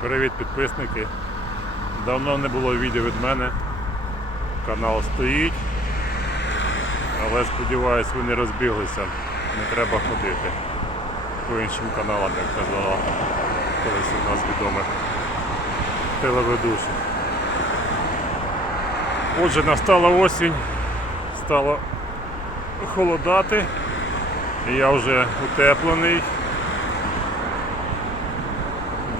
Привіт підписники. Давно не було відео від мене. Канал стоїть. Але сподіваюсь ви не розбіглися. Не треба ходити по іншим каналам, як казала колись у нас відомих телеведучих. Отже, настала осінь, стало холодати. Я вже утеплений.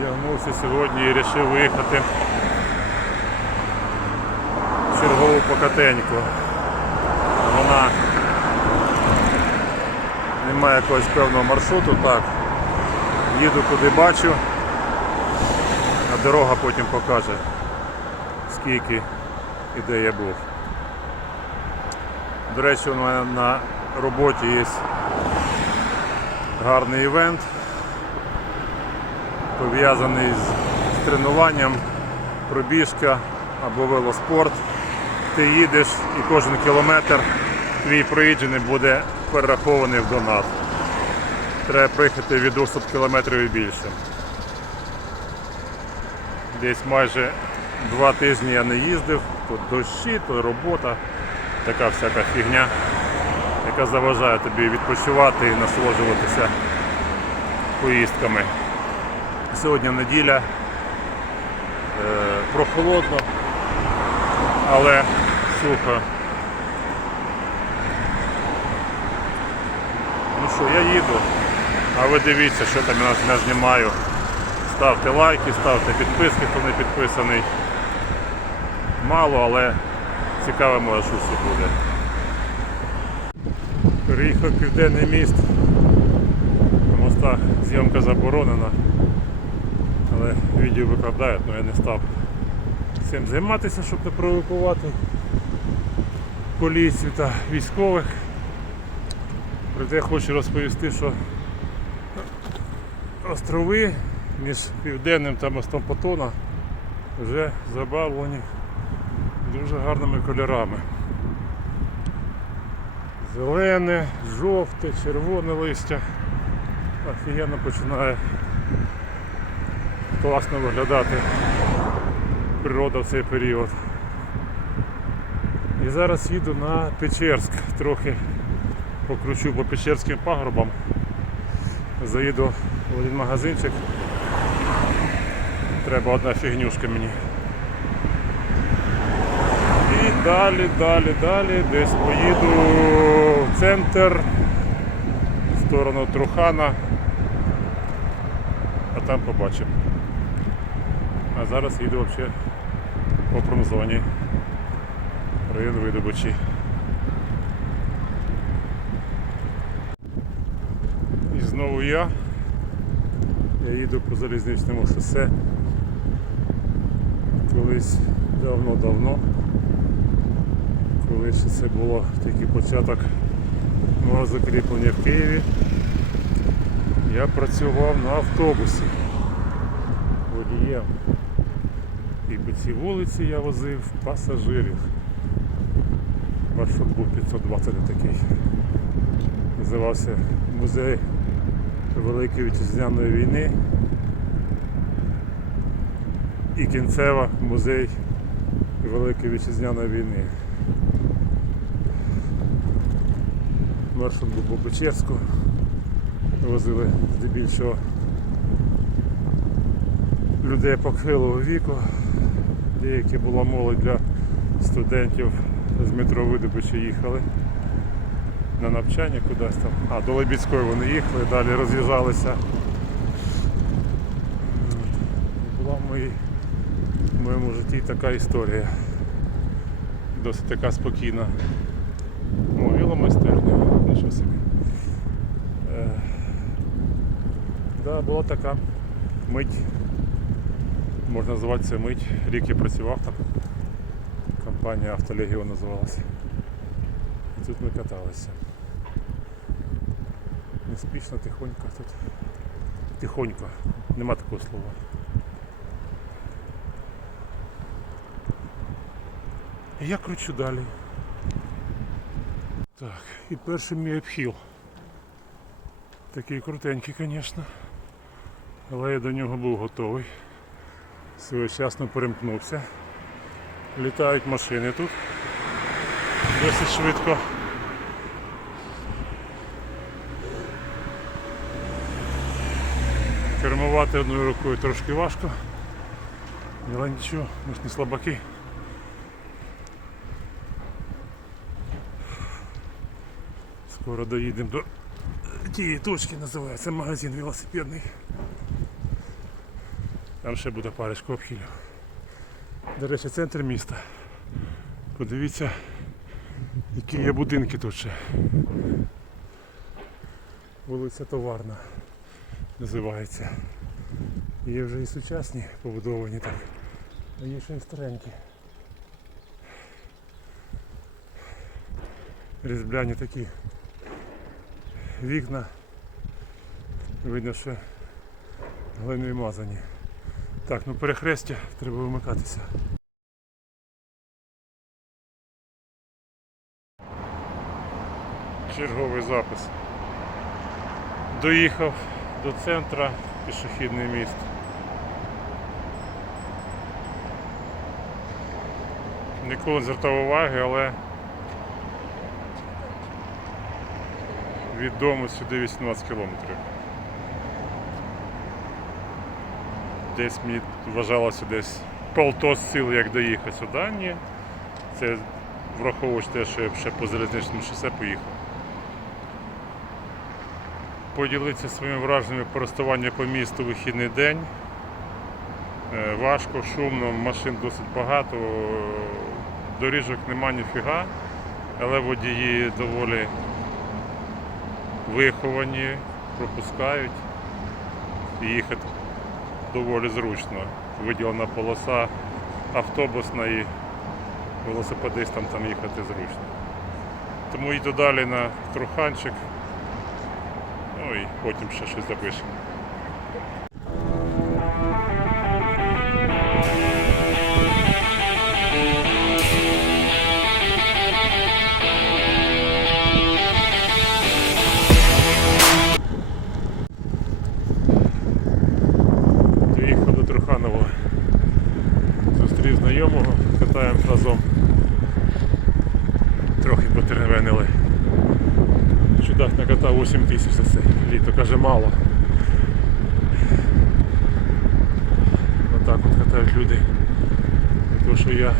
Вдягнувся сьогодні і вирішив виїхати в чергову покатеньку. Вона не має якогось певного маршруту, так. Їду куди бачу, а дорога потім покаже, скільки і де я був. До речі, у мене на роботі є гарний івент пов'язаний з, тренуванням, пробіжка або велоспорт. Ти їдеш і кожен кілометр твій проїжджений буде перерахований в донат. Треба приїхати від 200 кілометрів і більше. Десь майже два тижні я не їздив, то дощі, то робота, така всяка фігня, яка заважає тобі відпочивати і насолоджуватися поїздками. Сьогодні неділя, е, прохолодно, але сухо. Ну що, я їду, а ви дивіться, що там я знімаю. Ставте лайки, ставте підписки, хто не підписаний. Мало, але цікаве може і буде. Приїхав південний міст. На мостах зйомка заборонена. Але відео викладають, але я не став цим займатися, щоб не провокувати поліцію та військових. Проте хочу розповісти, що острови між південним та мостом Патона вже забавлені дуже гарними кольорами. Зелене, жовте, червоне листя. Офігенно починає класно виглядати природа в цей період. І зараз їду на Печерськ, трохи покручу по Печерським пагорбам. Заїду в один магазинчик. Треба одна фігнюшка мені. І далі, далі, далі десь поїду в центр, в сторону Трухана, а там побачимо. А зараз їду взагалі по промзоні. Район видобичі. І знову я. Я їду по залізничному шосе. Колись давно-давно. Коли ще це було такий початок мого закріплення в Києві. Я працював на автобусі водієм. По цій вулиці я возив пасажирів. Маршрут був 520 такий. Називався музей Великої Вітчизняної війни. І кінцева музей Великої Вітчизняної війни. Маршрут був по Печерську. Возили здебільшого людей похилого віку. Деякі була молодь для студентів з метро Видобичі їхали на навчання кудись там. А, до Лебідської вони їхали, далі роз'їжджалися. Була в, моєму житті така історія. Досить така спокійна. О, віломайстерня, нічого собі. Е, да, була така мить можна назвати це мить. Рік я працював там. Компанія Автолегіон називалася. І тут ми каталися. Неспішно, тихонько тут. Тихонько, нема такого слова. І я кручу далі. Так, і перший мій обхіл. Такий крутенький, звісно. Але я до нього був готовий. Своєчасно перемкнувся. Літають машини тут. Досить швидко. Кермувати одною рукою трошки важко. Але нічого, ми ж не слабаки. Скоро доїдемо до тієї точки, називається магазин велосипедний. Там ще буде парочку обхилів. До речі, центр міста. Подивіться, які є будинки тут ще. Вулиця Товарна називається. Є вже і сучасні побудовані так. А є ще і старенькі. Різбляні такі вікна. Видно, що глиною мазані. Так, ну перехрестя, треба вимикатися. Черговий запис. Доїхав до центра пішохідний міст. Ніколи не звертав уваги, але від дому сюди 18 кілометрів. Десь мені вважалося десь полтос сил, як доїхати сюди. Ні. Це враховуючи те, що я ще по залізничному шосе поїхав. Поділитися своїми враженнями користування по місту вихідний день. Е, Важко, шумно, машин досить багато, доріжок нема ніфіга, але водії доволі виховані, пропускають і їхати доволі зручно. Виділена полоса автобусна і велосипедистам там їхати зручно. Тому йду далі на Труханчик. Ну і потім ще щось запишемо. Чудак накатав 8 тисяч за це літо, каже мало. Отак от катають люди. Тому що я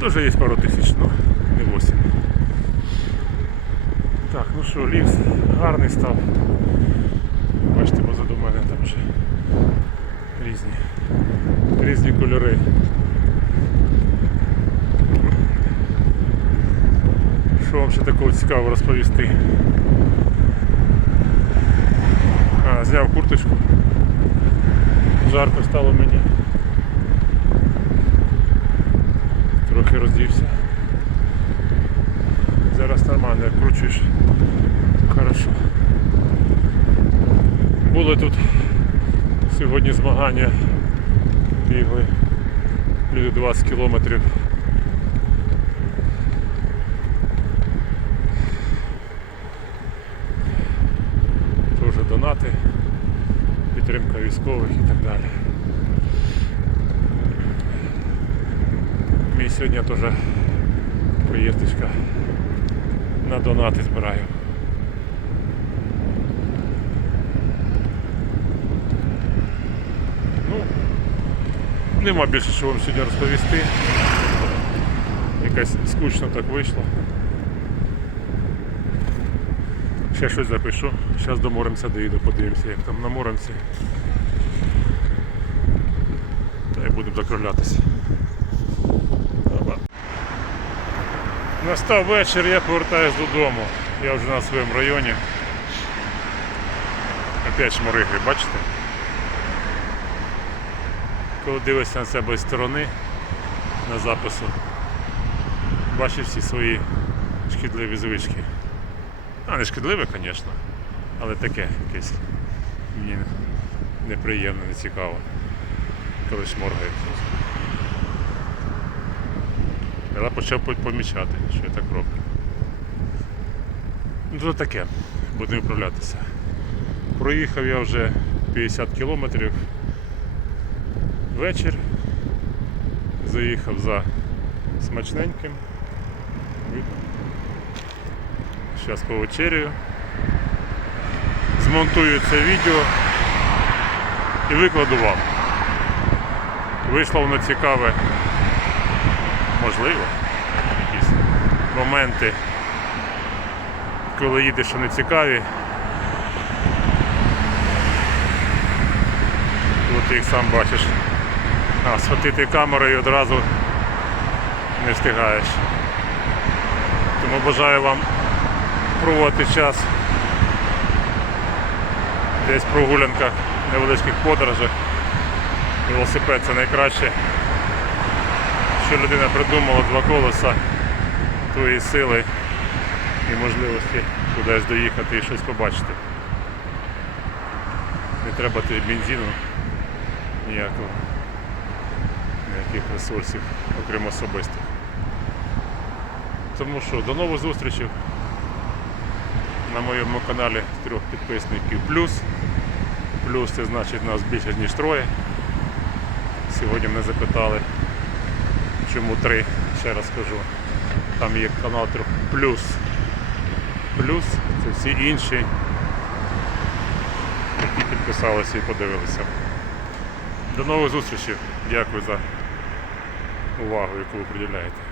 Тоже є пару тисяч, ну не 8. Так, ну що, ліс гарний став. Бачите, позаду мене там вже різні, різні кольори. Що вам ще такого цікавого розповісти? А, зняв курточку. Жарко стало мені. Трохи роздівся. Зараз нормально, як кручуєш. Хорошо. Були тут сьогодні змагання. Бігли люди 20 кілометрів. Теж донати, підтримка військових і так далі. Мій сьогодні теж поїздочка на донати збираю. Ну, нема більше що вам сьогодні розповісти. Якось скучно так вийшло. Ще щось запишу. Зараз до Муромця доїду, подивимося, як там на Муромці. Та й будемо закруглятися. Настав вечір, я повертаюсь додому. Я вже на своєму районі. Опять шмориги, бачите? Коли дивишся на себе з сторони на запису, бачиш всі свої шкідливі звички. А не шкідливе, звісно, але таке якесь мені неприємно, не цікаво, коли шморгає. Але почав помічати, що я так роблю. Ну то таке, будемо вправлятися. Проїхав я вже 50 кілометрів. Вечір. Заїхав за смачненьким. Зараз повечерюю. Змонтую це відео і викладу вам. Вийшло воно цікаве, можливо, якісь моменти, коли їдеш, що не цікаві. От ти їх сам бачиш. А, схватити камерою одразу не встигаєш. Тому бажаю вам проводити час десь в невеличких подорожах. Велосипед це найкраще, що людина придумала два колеса твої сили і можливості кудись доїхати і щось побачити. Не треба тобі бензину ніякого, ніяких ресурсів, окрім особистих. Тому що до нових зустрічей на моєму каналі трьох підписників плюс. Плюс це значить нас більше ніж троє. Сьогодні мене запитали, чому три, ще раз скажу. Там є канал трьох плюс. Плюс це всі інші, які підписалися і подивилися. До нових зустрічей. Дякую за увагу, яку ви приділяєте.